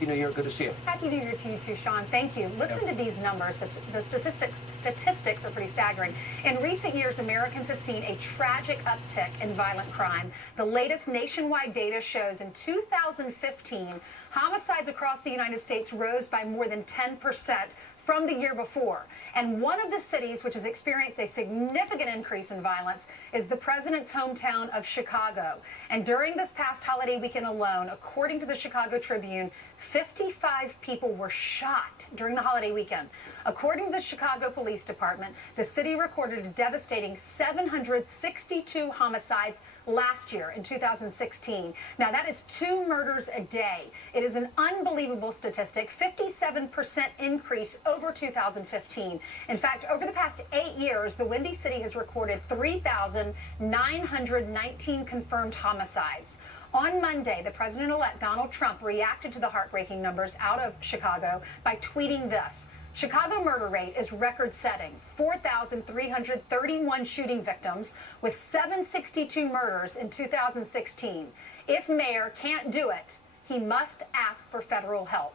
Happy New Year. Good to see you. Happy New Year to you too, Sean. Thank you. Listen to these numbers. The statistics are pretty staggering. In recent years, Americans have seen a tragic uptick in violent crime. The latest nationwide data shows in 2015, homicides across the United States rose by more than 10% from the year before. And one of the cities which has experienced a significant increase in violence is the president's hometown of Chicago. And during this past holiday weekend alone, according to the Chicago Tribune, 55 people were shot during the holiday weekend. According to the Chicago Police Department, the city recorded a devastating 762 homicides last year in 2016. Now, that is 2 murders a day. It is an unbelievable statistic, 57% increase over 2015. In fact, over the past 8 years, the Windy City has recorded 3,919 confirmed homicides. On Monday, the president-elect Donald Trump reacted to the heartbreaking numbers out of Chicago by tweeting this. Chicago murder rate is record-setting, 4,331 shooting victims with 762 murders in 2016. If mayor can't do it, he must ask for federal help.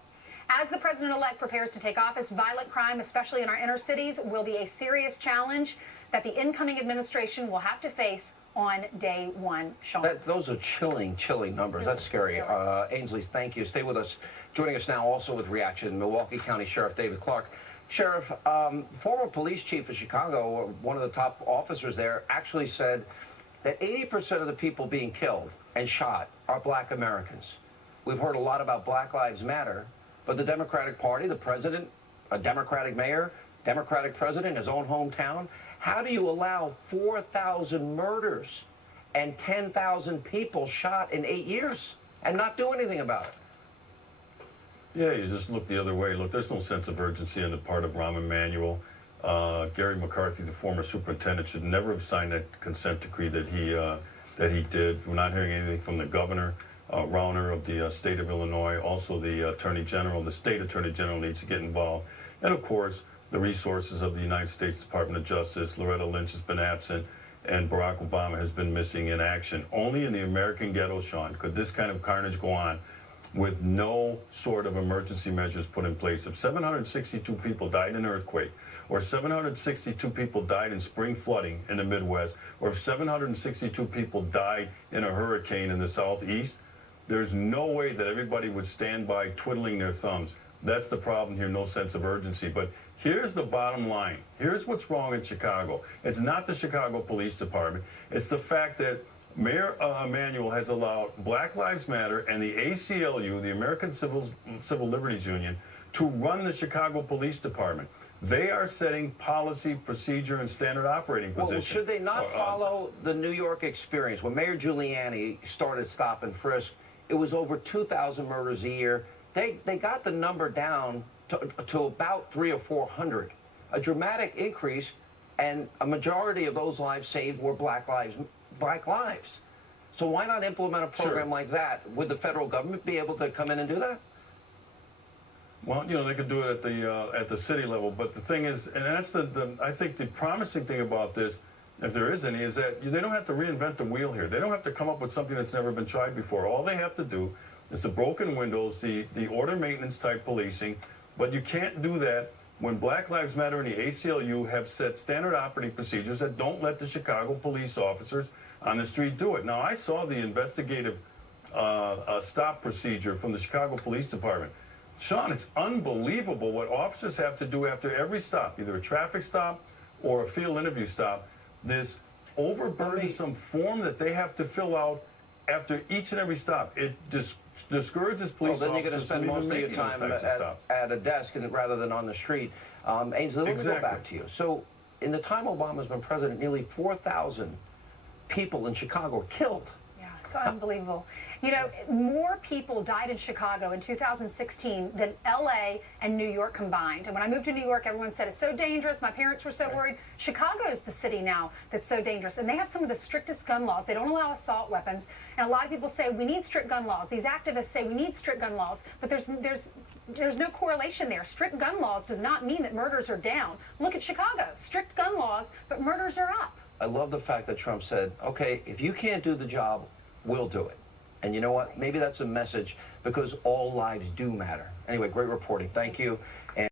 As the president-elect prepares to take office, violent crime, especially in our inner cities, will be a serious challenge that the incoming administration will have to face on day one. Sean. Those are chilling numbers. That's scary. Ainsley, thank you. Stay with us. Joining us now also with reaction, Milwaukee County Sheriff David Clarke. Sheriff, former police chief of Chicago, one of the top officers there, actually said that 80% of the people being killed and shot are black Americans. We've heard a lot about Black Lives Matter, but the Democratic Party, the president, a Democratic mayor, Democratic president, his own hometown. How do you allow 4,000 murders and 10,000 people shot in 8 years and not do anything about it? Yeah, you just look the other way. Look, there's no sense of urgency on the part of Rahm Emanuel. Gary McCarthy, the former superintendent, should never have signed that consent decree that he did. We're not hearing anything from the governor, Rauner of the state of Illinois. Also, the attorney general, the state attorney general needs to get involved. And of course, the resources of the United States Department of Justice. Loretta Lynch has been absent, and Barack Obama has been missing in action. Only in the American ghetto, Sean, could this kind of carnage go on with no sort of emergency measures put in place. If 762 people died in an earthquake, or 762 people died in spring flooding in the Midwest, or if 762 people died in a hurricane in the Southeast, there's no way that everybody would stand by twiddling their thumbs. That's the problem here, no sense of urgency. But here's the bottom line. Here's what's wrong in Chicago. It's not the Chicago Police Department. It's the fact that Mayor Emanuel has allowed Black Lives Matter and the ACLU, the American Civil Liberties Union, to run the Chicago Police Department. They are setting policy, procedure, and standard operating position. Well, should they not follow the New York experience? When Mayor Giuliani started Stop and Frisk, it was over 2,000 murders a year. They got the number down to about 300 or 400, a dramatic increase, and a majority of those lives saved were black lives. So why not implement a program like that? Would the federal government be able to come in and do that? Well, you know, they could do it at the city level, but the thing is, and that's I think the promising thing about this, if there is any, is that they don't have to reinvent the wheel here. They don't have to come up with something that's never been tried before. All they have to do is the broken windows, the order maintenance type policing, but you can't do that when Black Lives Matter and the ACLU have set standard operating procedures that don't let the Chicago police officers on the street do it. Now, I saw the investigative stop procedure from the Chicago Police Department. Sean, it's unbelievable what officers have to do after every stop, either a traffic stop or a field interview stop. This overburdensome form that they have to fill out after each and every stop. It discourages police officers. Well, then you're going to spend most of your time at a desk rather than on the street. Ainsley, let me go back to you. So in the time Obama's been president, nearly 4,000 people in Chicago were killed. Yeah, it's unbelievable. You know, more people died in Chicago in 2016 than L.A. and New York combined. And when I moved to New York, everyone said it's so dangerous. My parents were so worried. Chicago is the city now that's so dangerous. And they have some of the strictest gun laws. They don't allow assault weapons. And a lot of people say, we need strict gun laws. These activists say we need strict gun laws. But there's no correlation there. Strict gun laws does not mean that murders are down. Look at Chicago. Strict gun laws, but murders are up. I love the fact that Trump said, okay, if you can't do the job, we'll do it. And you know what? Maybe that's a message because all lives do matter. Anyway, great reporting. Thank you. And